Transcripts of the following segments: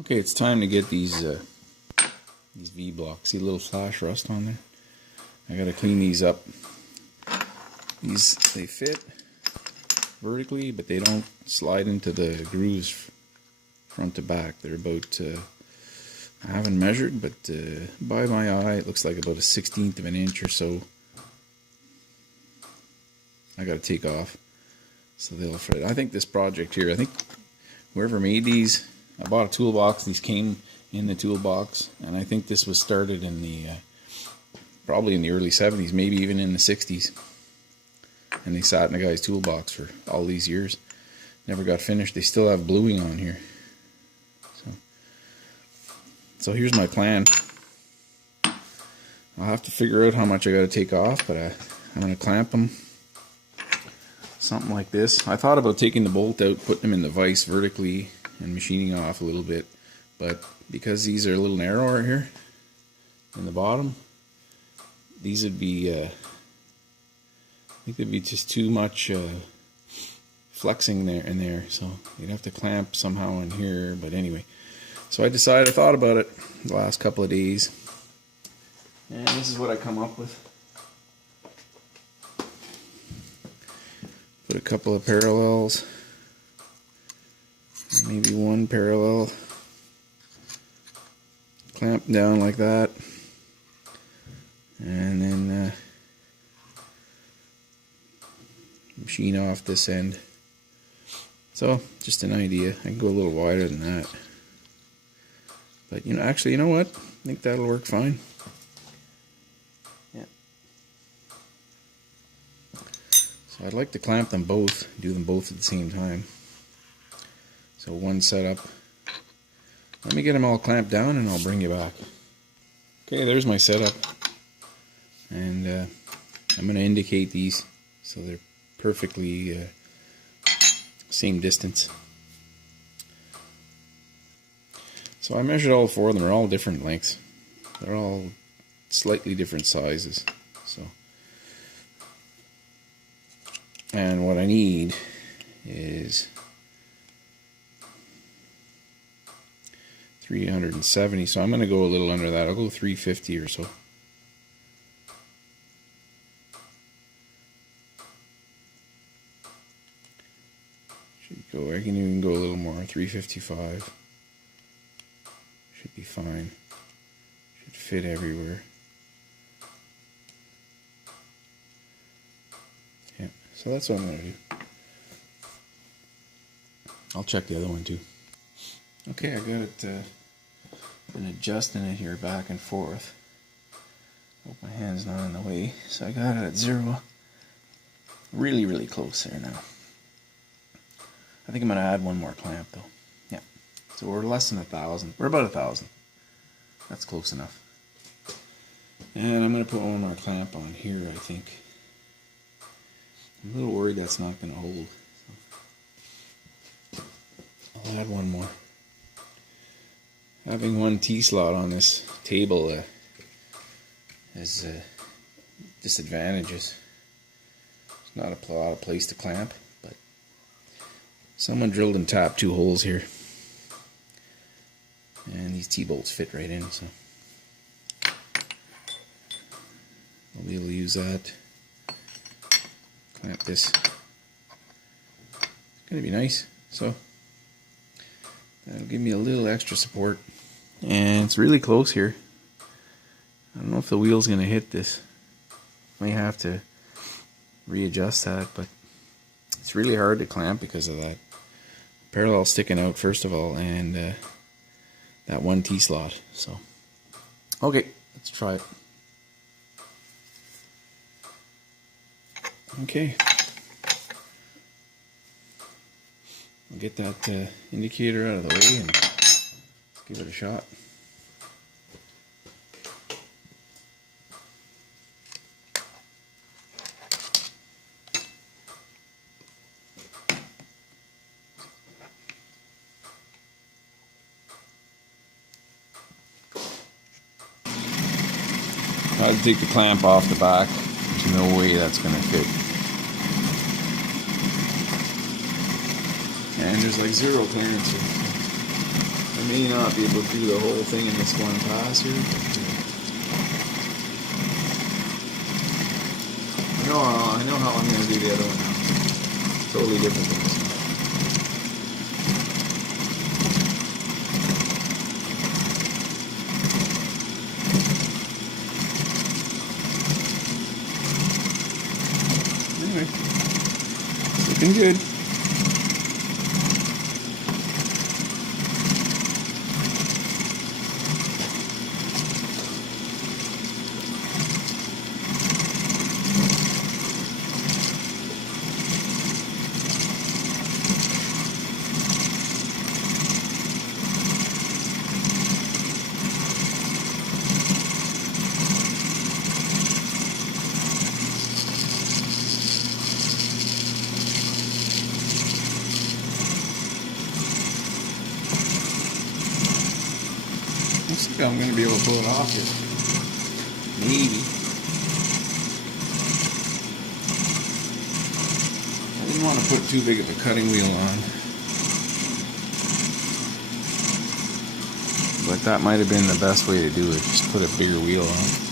Okay, it's time to get these V-blocks. See a little flash rust on there? I gotta clean these up. They fit vertically, but they don't slide into the grooves front to back. They're about, I haven't measured, but by my eye, it looks like about a 1/16 of an inch or so. I gotta take off so they'll fit. I think this project here, I think whoever made these, I bought a toolbox. These came in the toolbox, and I think this was started in the probably in the early 70s, maybe even in the 60s. And they sat in a guy's toolbox for all these years. Never got finished. They still have bluing on here. So here's my plan. I'll have to figure out how much I got to take off, but I'm going to clamp them something like this. I thought about taking the bolt out, putting them in the vise vertically, and machining off a little bit, but because these are a little narrower here in the bottom, these would be I think there'd be just too much flexing there and there, so you'd have to clamp somehow in here. But anyway, so I thought about it the last couple of days, and this is what I come up with. Put a couple of parallels, maybe one parallel, clamp down like that, and then machine off this end. So just an idea. I can go a little wider than that, but actually, you know what? I think that'll work fine. Yeah. So I'd like to clamp them both, do them both at the same time. So one setup. Let me get them all clamped down and I'll bring you back. Okay, there's my setup. And I'm going to indicate these so they're perfectly same distance. So I measured all four of them. They're all different lengths. They're all slightly different sizes. So, and what I need is 370, so I'm going to go a little under that. I'll go 350 or so. Should go, I can even go a little more, 355. Should be fine. Should fit everywhere. Yeah, so that's what I'm going to do. I'll check the other one too. Okay, I got it. Been adjusting it here back and forth. Hope my hand's not in the way. So I got it at 0. Really, really close there now. I think I'm going to add one more clamp though. Yeah. So we're less than 1,000. We're about 1,000. That's close enough. And I'm going to put one more clamp on here, I think. I'm a little worried that's not going to hold. So I'll add one more. Having one T-slot on this table has disadvantages. There's not a lot of place to clamp, but someone drilled and tapped 2 holes here, and these T-bolts fit right in, so I'll be able to use that. Clamp this. It's gonna be nice. So that'll give me a little extra support. And it's really close here. I don't know if the wheel's going to hit this. May have to readjust that, but it's really hard to clamp because of that parallel sticking out first of all, and that one T-slot. So, okay, let's try it. Okay. I'll get that indicator out of the way and let's give it a shot. I'll take the clamp off the back. There's no way that's going to fit. And there's like 0 clearance here. I may not be able to do the whole thing in this one pass here. I know how I'm going to do the other one now. Totally different than this one. Anyway, looking good. Looks like I'm going to be able to pull it off here. Maybe. I didn't want to put too big of a cutting wheel on. But that might have been the best way to do it. Just put a bigger wheel on.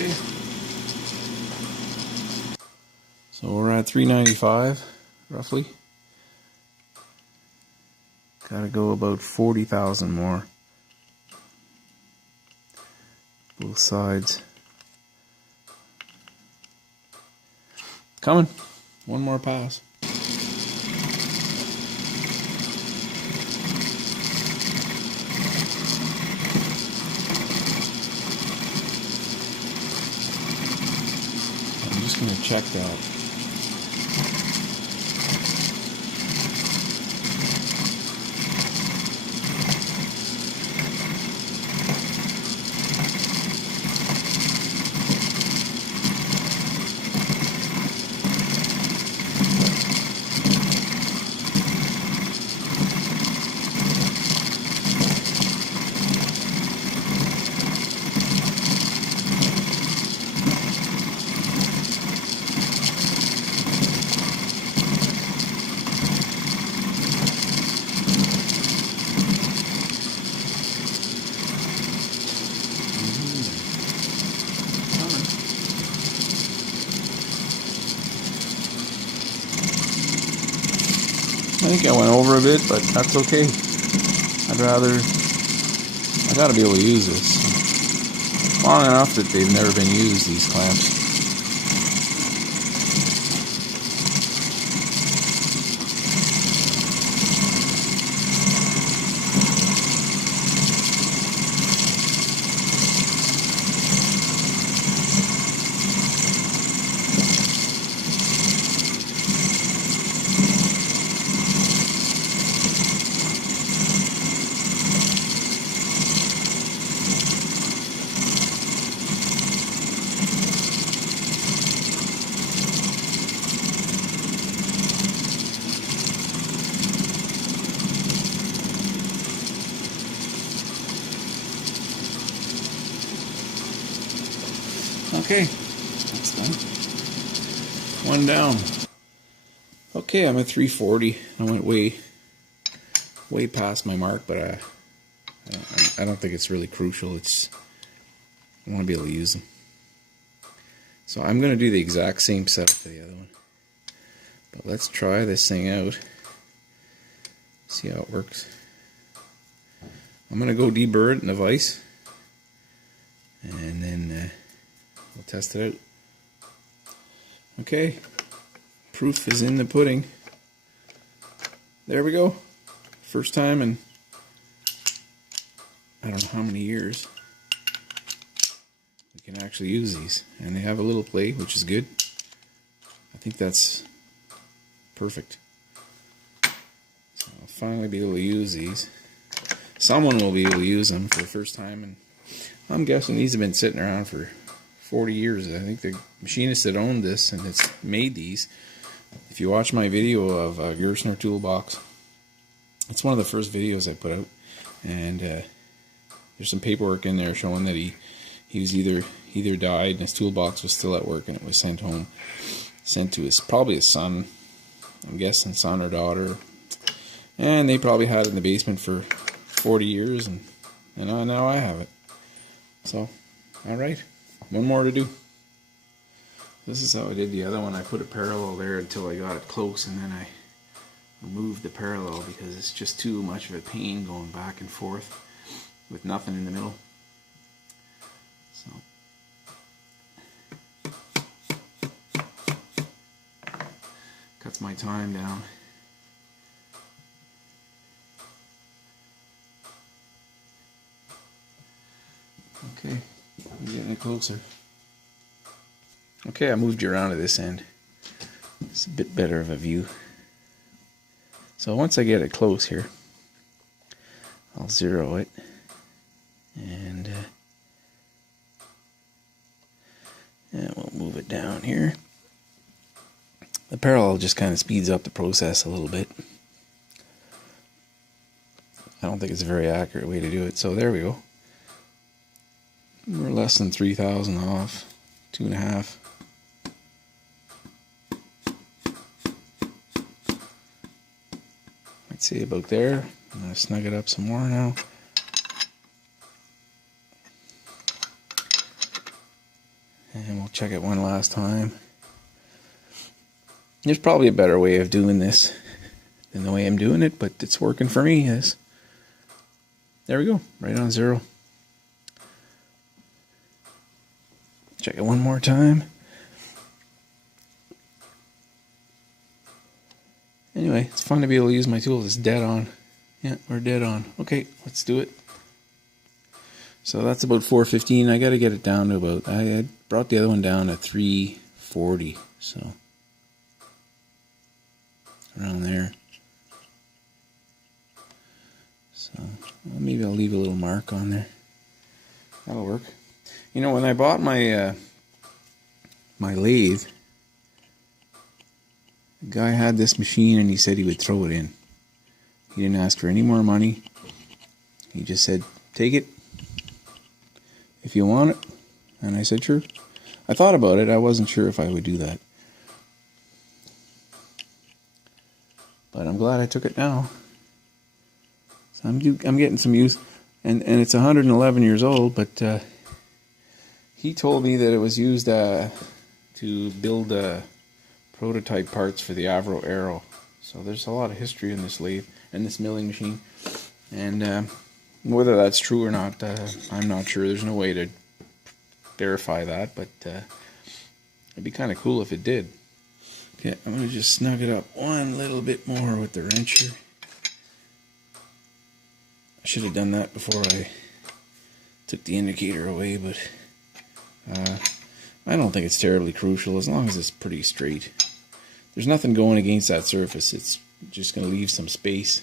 Okay. So we're at 395 roughly. Gotta go about 40,000 more. Both sides. Coming. One more pass. I'm just going to check that. I think I went over a bit, but that's okay. I gotta be able to use this. Long enough that they've never been used, these clamps. Okay, that's done. One down. Okay, I'm at 340. I went way past my mark, but I don't think it's really crucial. I want to be able to use them. So I'm going to do the exact same setup for the other one. But let's try this thing out. See how it works. I'm going to go deburr it in the vise. And then we'll test it out. Okay. Proof is in the pudding. There we go. First time in I don't know how many years we can actually use these. And they have a little play, which is good. I think that's perfect. So I'll finally be able to use these. Someone will be able to use them for the first time, and I'm guessing these have been sitting around for 40 years. I think the machinist that owned this and that's made these, if you watch my video of Gerstner Toolbox, it's one of the first videos I put out, and there's some paperwork in there showing that he was either died and his toolbox was still at work, and it was sent home, sent to probably his son, I'm guessing son or daughter, and they probably had it in the basement for 40 years, and now I have it. So, alright, one more to do. This is how I did the other one. I put it parallel there until I got it close, and then I removed the parallel because it's just too much of a pain going back and forth with nothing in the middle. So cuts my time down. Okay, I'm getting it closer. Okay, I moved you around to this end. It's a bit better of a view. So once I get it close here, I'll zero it, and we'll move it down here. The parallel just kind of speeds up the process a little bit. I don't think it's a very accurate way to do it, so there we go. We're less than 3,000 off, 2.5. Let's see about there. I'm going to snug it up some more now. And we'll check it one last time. There's probably a better way of doing this than the way I'm doing it, but it's working for me. Yes. There we go, right on zero. Check it one more time. Anyway, it's fun to be able to use my tools. It's dead on. Yeah, we're dead on. Okay, let's do it. So that's about 415. I got to get it down to about, I brought the other one down to 340. So around there. So maybe I'll leave a little mark on there. That'll work. You know, when I bought my my lathe, the guy had this machine and he said he would throw it in. He didn't ask for any more money. He just said, take it if you want it. And I said, sure. I thought about it. I wasn't sure if I would do that. But I'm glad I took it now. So I'm getting some use. And it's 111 years old, but he told me that it was used to build prototype parts for the Avro Arrow. So there's a lot of history in this lathe and this milling machine. And whether that's true or not, I'm not sure. There's no way to verify that, but it'd be kind of cool if it did. Okay, I'm going to just snug it up one little bit more with the wrench here. I should have done that before I took the indicator away, but I don't think it's terribly crucial as long as it's pretty straight. There's nothing going against that surface. It's just going to leave some space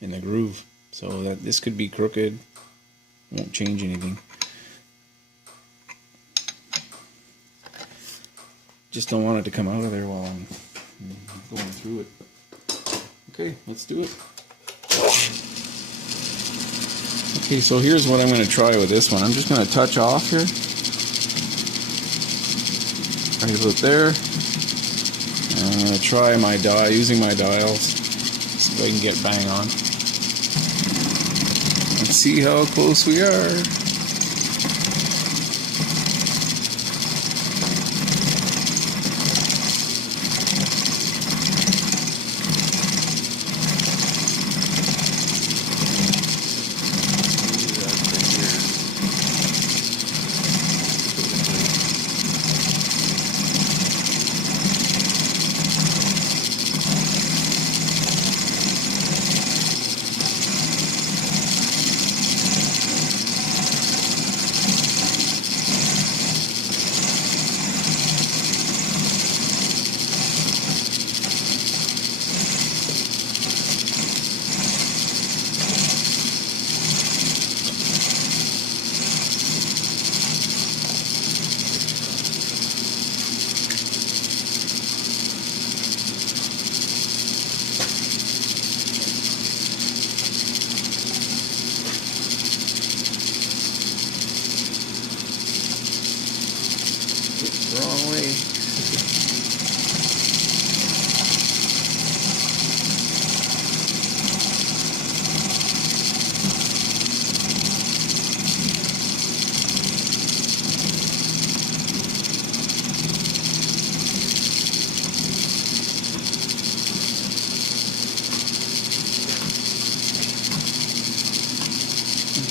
in the groove. So that this could be crooked. Won't change anything. Just don't want it to come out of there while I'm going through it. Okay, let's do it. Okay, so here's what I'm going to try with this one. I'm just going to touch off here. Right about there. And I'm going to try my dial, using my dials, so I can get bang on. Let's see how close we are.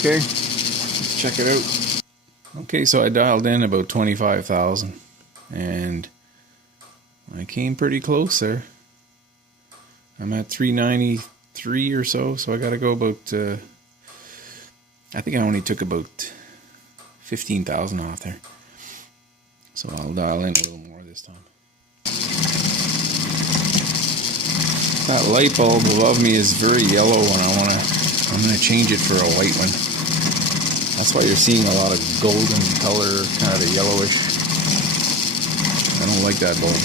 Okay, let's check it out. Okay, so I dialed in about 25,000 and I came pretty close there. I'm at 393 or so, so I got to go about, I think I only took about 15,000 off there. So I'll dial in a little more this time. That light bulb above me is very yellow and I'm going to change it for a white one. That's why you're seeing a lot of golden color, kind of a yellowish. I don't like that bulb.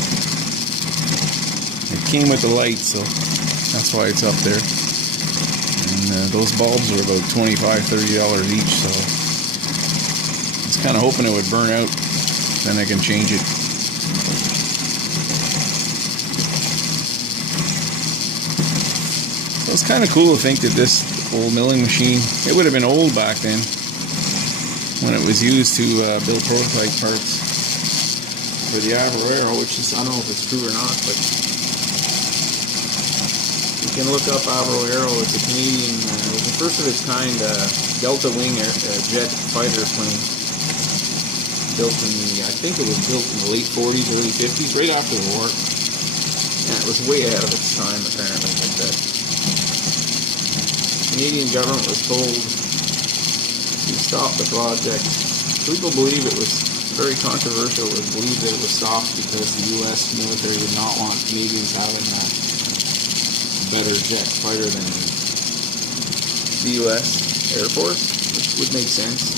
It came with the light, so that's why it's up there. And those bulbs are about $25, $30 each, so I was kind of hoping it would burn out, then I can change it. So it's kind of cool to think that this old milling machine, it would have been old back then when it was used to build prototype parts for the Avro Arrow, which is, I don't know if it's true or not, but you can look up Avro Arrow. It's a Canadian, it was the first of its kind Delta Wing jet fighter plane, built in the, I think it was built in the late 40s, early 50s, right after the war. And it was way ahead of its time, apparently, like that. The Canadian government was told to stop the project. People believe it was very controversial. It was believed that it was stopped because the U.S. military would not want Canadians having a better jet fighter than the U.S. Air Force, which would make sense.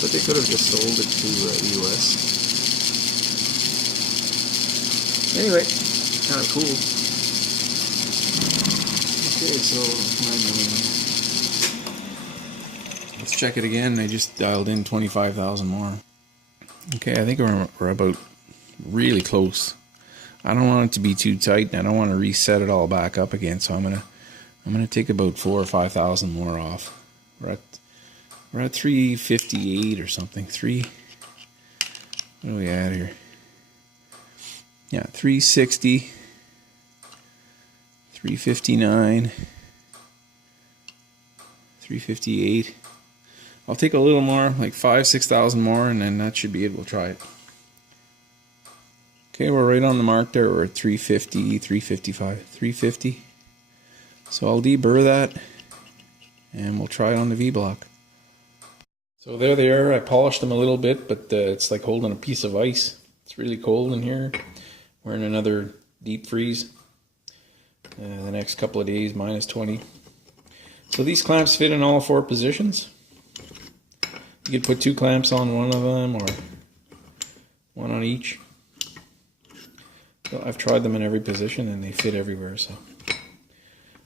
But they could have just sold it to the U.S. Anyway, kind of cool. Okay, so let's check it again. I just dialed in 25,000 more. Okay, I think we're about really close. I don't want it to be too tight, and I don't want to reset it all back up again. So I'm gonna take about 4,000 or 5,000 more off. We're at 358 or something. What are we at here? Yeah, 360, 359, 358. I'll take a little more, like 5,000-6,000 more, and then that should be it. We'll try it. Okay, we're right on the mark there. We're at 350, 355, 350. So I'll deburr that, and we'll try it on the V-block. So there they are. I polished them a little bit, but it's like holding a piece of ice. It's really cold in here. We're in another deep freeze. The next couple of days, -20. So these clamps fit in all 4 positions. You could put 2 clamps on one of them, or one on each. So I've tried them in every position and they fit everywhere, so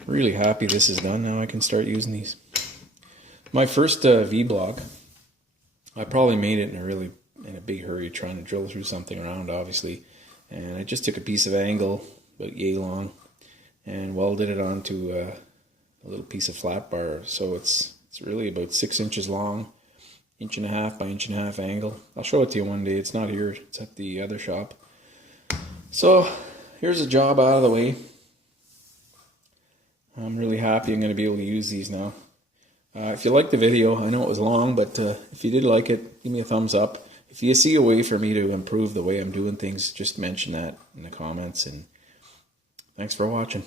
really happy this is done. Now I can start using these. My first V-block, I probably made it in a big hurry, trying to drill through something around, obviously, and I just took a piece of angle about yay long and welded it onto a little piece of flat bar. So it's really about 6 inches long, 1.5 by 1.5 angle. I'll show it to you one day. It's not here, it's at the other shop. So here's a job out of the way. I'm really happy I'm going to be able to use these now. If you liked the video, I know it was long, but if you did like it, give me a thumbs up. If you see a way for me to improve the way I'm doing things, just mention that in the comments. And thanks for watching.